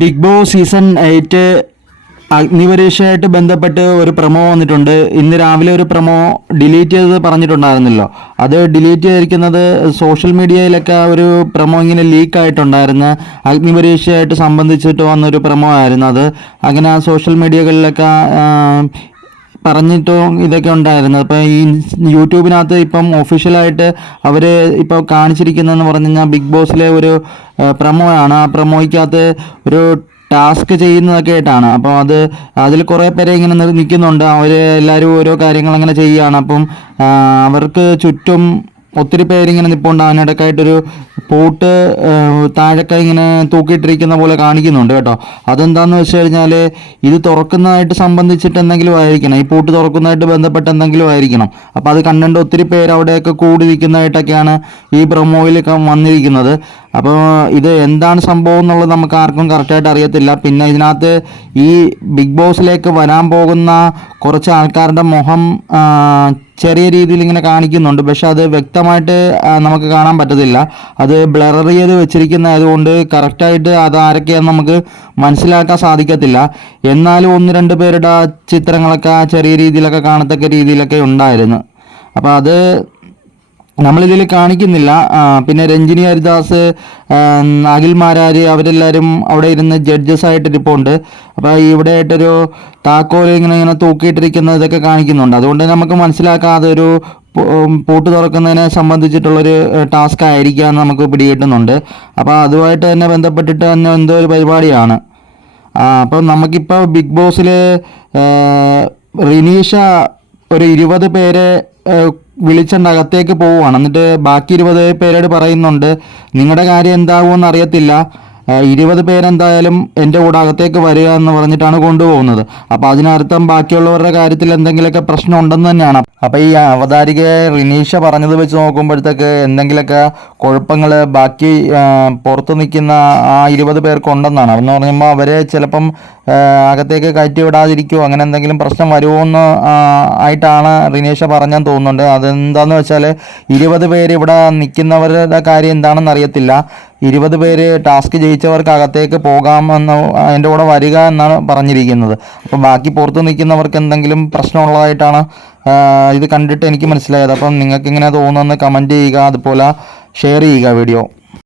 Big boss season 8 അഗ്നിപരീക്ഷയായിട്ട് ബന്ധപ്പെട്ട് ഒരു promo വന്നിട്ടുണ്ട്. ഇന്ന് രാവിലെ ഒരു പ്രൊമോ ഡിലീറ്റ് ചെയ്ത് പറഞ്ഞിട്ടുണ്ടായിരുന്നല്ലോ. അത് ഡിലീറ്റ് ചെയ്തിരിക്കുന്നത് സോഷ്യൽ മീഡിയയിലൊക്കെ ഒരു പ്രൊമോ ഇങ്ങനെ ലീക്ക് ആയിട്ടുണ്ടായിരുന്നു. അഗ്നിപരീക്ഷയായിട്ട് സംബന്ധിച്ചിട്ട് വന്നൊരു പ്രൊമോ ആയിരുന്നു അത്. അങ്ങനെ സോഷ്യൽ മീഡിയകളിലൊക്കെ പറഞ്ഞിട്ടും ഇതൊക്കെ ഉണ്ടായിരുന്നു. അപ്പോൾ ഈ യൂട്യൂബിനകത്ത് ഇപ്പം ഒഫീഷ്യലായിട്ട് അവർ ഇപ്പോൾ കാണിച്ചിരിക്കുന്നതെന്ന് പറഞ്ഞു കഴിഞ്ഞാൽ ബിഗ് ബോസിലെ ഒരു പ്രൊമോ ആണ്. ആ പ്രൊമോയ്ക്കകത്ത് ഒരു ടാസ്ക് ചെയ്യുന്നതൊക്കെ ആയിട്ടാണ്. അപ്പോൾ അതിൽ കുറേ പേരെ ഇങ്ങനെ നിൽക്കുന്നുണ്ട്. അവർ എല്ലാവരും ഓരോ കാര്യങ്ങൾ അങ്ങനെ ചെയ്യുകയാണ്. അപ്പം അവർക്ക് ചുറ്റും ഒത്തിരി പേരിങ്ങനെ നിൽപ്പുണ്ട്. അതിനിടയ്ക്കായിട്ടൊരു പൂട്ട് താഴൊക്കെ ഇങ്ങനെ തൂക്കിയിട്ടിരിക്കുന്ന പോലെ കാണിക്കുന്നുണ്ട് കേട്ടോ. അതെന്താണെന്ന് വെച്ച് കഴിഞ്ഞാൽ ഇത് തുറക്കുന്നതായിട്ട് സംബന്ധിച്ചിട്ട് എന്തെങ്കിലും ആയിരിക്കണം. ഈ പൂട്ട് തുറക്കുന്നതായിട്ട് ബന്ധപ്പെട്ട് എന്തെങ്കിലും ആയിരിക്കണം. അപ്പോൾ അത് കണ്ടുകൊണ്ട് ഒത്തിരി പേര് അവിടെയൊക്കെ കൂടി നിൽക്കുന്നതായിട്ടൊക്കെയാണ് ഈ പ്രൊമോയിൽ വന്നിരിക്കുന്നത്. അപ്പോൾ ഇത് എന്താണ് സംഭവം എന്നുള്ളത് നമുക്ക് ആർക്കും കറക്റ്റായിട്ട് അറിയത്തില്ല. പിന്നെ ഇതിനകത്ത് ഈ ബിഗ് ബോസിലേക്ക് വരാൻ പോകുന്ന കുറച്ച് ആൾക്കാരുടെ മുഖം ചെറിയ രീതിയിൽ ഇങ്ങനെ കാണിക്കുന്നുണ്ട്. പക്ഷെ അത് വ്യക്തമായിട്ട് നമുക്ക് കാണാൻ പറ്റത്തില്ല. അത് ബ്ലർ ചെയ്ത് വെച്ചിരിക്കുന്നതായതുകൊണ്ട് കറക്റ്റായിട്ട് അത് ആരൊക്കെയാണെന്ന് നമുക്ക് മനസ്സിലാക്കാൻ സാധിക്കത്തില്ല. എന്നാലും ഒന്ന് രണ്ട് പേരുടെ ചിത്രങ്ങളൊക്കെ ചെറിയ രീതിയിലൊക്കെ കാണത്തക്ക രീതിയിലൊക്കെ ഉണ്ടായിരുന്നു. അപ്പോൾ അത് നമ്മളിതിൽ കാണിക്കുന്നില്ല. പിന്നെ രഞ്ജിനി ഹരിദാസ്, അഖിൽ മാരാർ അവരെല്ലാവരും അവിടെ ഇരുന്ന് ജഡ്ജസായിട്ട് ഇരിപ്പുണ്ട്. അപ്പോൾ ഇവിടെ ആയിട്ടൊരു താക്കോൽ ഇങ്ങനെ തൂക്കിയിട്ടിരിക്കുന്ന ഇതൊക്കെ കാണിക്കുന്നുണ്ട്. അതുകൊണ്ട് നമുക്ക് മനസ്സിലാക്കാം അതൊരു പൂട്ട് തുറക്കുന്നതിനെ സംബന്ധിച്ചിട്ടുള്ളൊരു ടാസ്ക് ആയിരിക്കാമെന്ന് നമുക്ക് പിടികിട്ടുന്നുണ്ട്. അപ്പോൾ അതുമായിട്ട് തന്നെ ബന്ധപ്പെട്ടിട്ട് തന്നെ എന്തോ ഒരു പരിപാടിയാണ്. അപ്പം നമുക്കിപ്പോൾ ബിഗ് ബോസിൽ റിനീഷ ഒരു 20 പേരെ വിളിച്ചുകൊണ്ട് അകത്തേക്ക് പോവുകയാണ്. എന്നിട്ട് ബാക്കി 20 പേരോട് പറയുന്നുണ്ട്, നിങ്ങളുടെ കാര്യം എന്താകുമെന്ന് അറിയത്തില്ല, 20 പേരെന്തായാലും എൻ്റെ കൂടെ അകത്തേക്ക് വരിക എന്ന് പറഞ്ഞിട്ടാണ് കൊണ്ടുപോകുന്നത്. അപ്പോൾ അതിനർത്ഥം ബാക്കിയുള്ളവരുടെ കാര്യത്തിൽ എന്തെങ്കിലുമൊക്കെ പ്രശ്നം ഉണ്ടെന്ന് തന്നെയാണ്. അപ്പോൾ ഈ അവതാരികയെ റിനീഷ പറഞ്ഞത് വെച്ച് നോക്കുമ്പോഴത്തേക്ക് എന്തെങ്കിലുമൊക്കെ കുഴപ്പങ്ങൾ ബാക്കി പുറത്ത് നിൽക്കുന്ന ആ 20 പേർക്കുണ്ടെന്നാണ്. എന്ന് പറയുമ്പോൾ അവരെ ചിലപ്പം അകത്തേക്ക് കയറ്റി വിടാതിരിക്കുമോ, അങ്ങനെ എന്തെങ്കിലും പ്രശ്നം വരുമോ എന്ന് ആയിട്ടാണ് റിനീഷ പറഞ്ഞെന്ന് തോന്നുന്നുണ്ട്. അതെന്താണെന്ന് വെച്ചാൽ 20 പേര് ഇവിടെ നിൽക്കുന്നവരുടെ കാര്യം എന്താണെന്ന് അറിയത്തില്ല. 20 പേര് ടാസ്ക് ജയിച്ചവർക്ക് അകത്തേക്ക് പോകാമെന്ന് അതിൻ്റെ കൂടെ വരിക എന്നാണ് പറഞ്ഞിരിക്കുന്നത്. അപ്പോൾ ബാക്കി പുറത്ത് നിൽക്കുന്നവർക്ക് എന്തെങ്കിലും പ്രശ്നമുള്ളതായിട്ടാണ് ഇത് കണ്ടിട്ട് എനിക്ക് മനസ്സിലായത്. അപ്പം നിങ്ങൾക്ക് ഇങ്ങനെ തോന്നുമെന്ന് കമൻറ്റ് ചെയ്യുക, അതുപോലെ ഷെയർ ചെയ്യുക വീഡിയോ.